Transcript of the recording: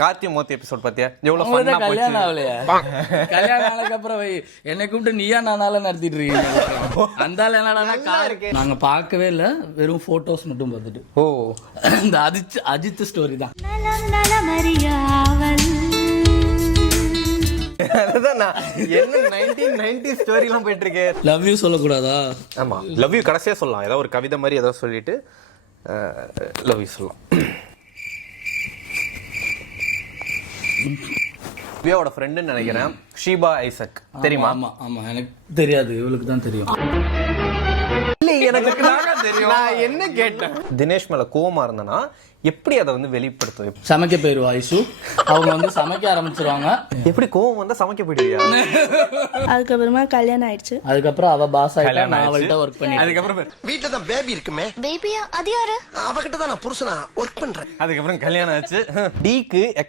கார்த்தி மோத்தி episode பாத்தியா எவ்வளவு ஃபன்னா போச்சு. கல்யாணம் ஆகலையா? கல்யாணம் ஆனதுக்கு அப்புறம் என்னை கூப்பிட்டு நீயா நானால நடத்திட்டு இருக்கீங்க. அந்த ஆள் என்னடா நாங்க பார்க்கவே இல்ல, வெறும் போட்டோஸ் மட்டும் பார்த்துட்டு. ஓ இந்த அஜித் ஸ்டோரி தான். அதுதான் நான் என்ன 1990 ஸ்டோரி எல்லாம் போயிட்டு இருக்கேன். லவ் யூ சொல்லக்கூடாதா? ஆமா லவ் யூ கடைசியா சொல்லலாம், ஏதாவது ஒரு கவிதை மாதிரி ஏதாவது சொல்லிட்டு லவ் யூ சொல்லலாம். வியாவோட ஃப்ரெண்டுன்னு நினைக்கிறேன், ஷீபா ஐசக் தெரியுமா? ஆமா ஆமா, எனக்கு தெரியாது, இவளுக்கு தான் தெரியும். இல்ல எனக்கு தெரியும். நான் என்ன கேட்டேன், தினேஷ் மேல கோவமா இருந்தனா எப்படி அதை வந்து வெளிப்படுத்தும்? சமைக்க போயிருவா ஐசு, அவங்க வந்து சமைக்க ஆரம்பிச்சிருவாங்க. எப்படி கோவம் வந்தா சமைக்க போயிடுவியா? அதுக்கப்புறமா கல்யாணம் ஆயிடுச்சு. அதுக்கப்புறம் அவ பாஸ் ஆயிட்டா, நான் அவள்கிட்ட ஒர்க் பண்ணி. அதுக்கப்புறம் வீட்டுல தான் பேபி இருக்குமே. பேபியா? அது யாரு? அவகிட்ட தான் நான் புருஷனா ஒர்க் பண்றேன். அதுக்கப்புறம் கல்யாணம் ஆச்சு. டிக்கு